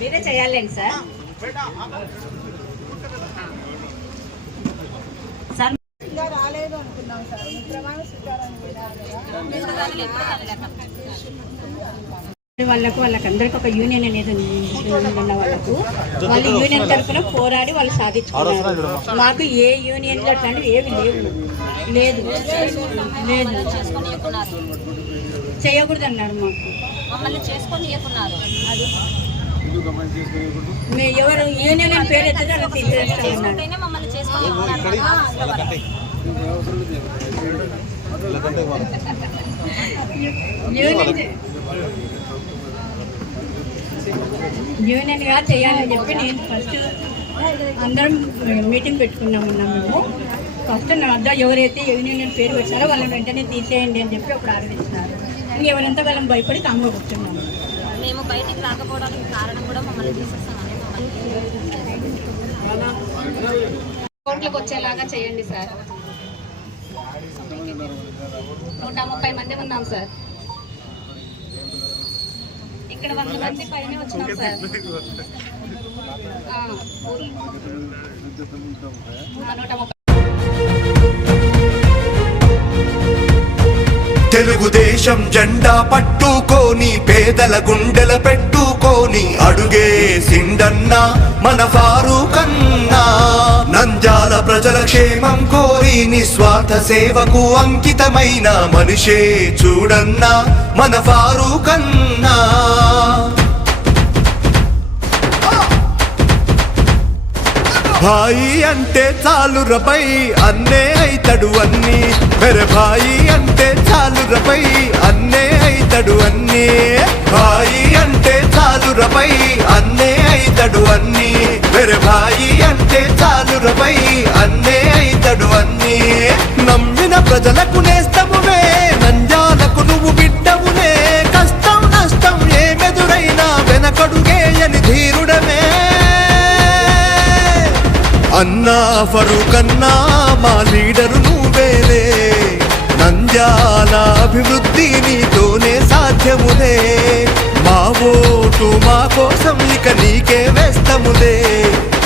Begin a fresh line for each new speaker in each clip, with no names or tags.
మీరే చేయాలండి సార్.
రాలేదు అనుకున్నాం కదా.
వాళ్ళకు వాళ్ళకందరికి ఒక యూనియన్ అనేది ఉన్న వాళ్ళకు. వాళ్ళు యూనియన్ తరఫున పోరాడి వాళ్ళు సాధించుకున్నారు. మాకు ఏ యూనియన్ అట్లాంటివి ఏవి లేవు. లేదు. లేదు. చేయకూడదు అన్నారు మాకు.
మమ్మల్ని చేసుకొని
అది. ఎవరు యూనియన్ పేరు ఎత్తితే అలా తీసేస్తామన్నారు
చేసుకుంటేనే మమ్మల్ని చేసుకొని ఇవ్వకున్నారు
యూనియన్ యూనియన్గా చేయాలని చెప్పి నేను ఫస్ట్ అందరం మీటింగ్ పెట్టుకున్నాం ఉన్నాం మేము. ఫస్ట్ నా వద్ద ఎవరైతే యూనియన్ పేరు పెట్టారో వాళ్ళని వెంటనే తీసేయండి అని చెప్పి అప్పుడు ఆరోపిస్తున్నారు ఇంకెవరంతా వాళ్ళని భయపడి కమ్మ కూర్చున్నాము
మేము బయటికి రాకపోవడానికి కారణం కూడా మమ్మల్ని తీసేస్తామని మమ్మల్ని
వచ్చేలాగా చేయండి సార్. నూట ముప్పై మంది ఉన్నాం సార్. ఇక్కడ వంద మంది పైన వచ్చినాం సార్. నూట ముప్పై
తెలుగుదేశం జెండా పట్టుకోని పేదల గుండెల పెట్టుకోని అడుగే సిండన్న మన ఫారూకన్నా నంజాల ప్రజల క్షేమం కోరి నిస్వార్థ సేవకు అంకితమైన మనిషే చూడన్నా మన ఫారూకన్నా భాయి అంటే చాలు రపై అన్నే అయితడు అన్ని. మెరే భాయి అంటే చాలు రపై అన్నే అయితడు అన్ని. భాయి అంటే చాలు రపై అన్నే అయితడు అన్ని. మెరే భాయి అంటే చాలు రపై అన్నే అయితడు అన్ని. నమ్మిన ప్రజలకునే అన్నా ఫరూకన్నా మా లీడరు నువ్వేలే. నంద్యాల అభివృద్ధి నీతోనే సాధ్యములే. మా ఓటు మా కోసం ఇక నీకే వేస్తములే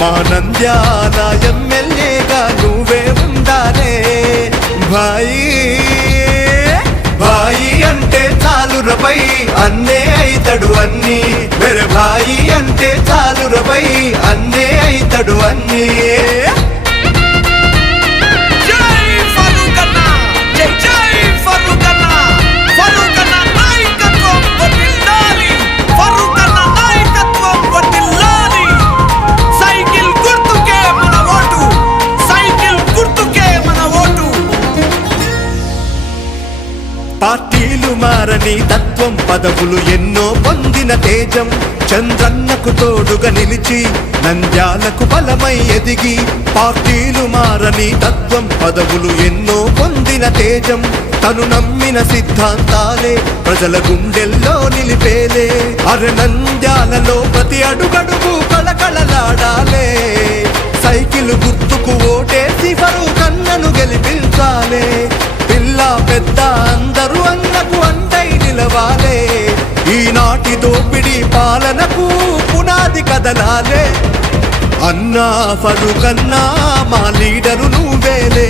మా నంద్యాల ఎమ్మెల్యేగా నువ్వే ఉండాలే. భాయి భాయి అంటే చాలురపై అన్నే అయితడు అన్ని. మెరే భాయి అంటే చాలురపై అన్నే అయితడు అన్నీ. పార్టీలు మారని తత్వం పదవులు ఎన్నో పొందిన తేజం. చంద్రన్నకు తోడుగా నిలిచి నంద్యాలకు బలమై ఎదిగి పార్టీలు మారని తత్వం పదవులు ఎన్నో పొందిన తేజం. తను నమ్మిన సిద్ధాంతాలే ప్రజల గుండెల్లో నిలిపేలే. అర నంద్యాలలో ప్రతి అడుగడుగు కళకళలాడాలే సైకిల్ గుర్తుకు ఓటే దోపిడీ పాలనకు పునాది కదలాలే. అన్నా ఫరు కన్నా మా లీడరు నువ్వేలే.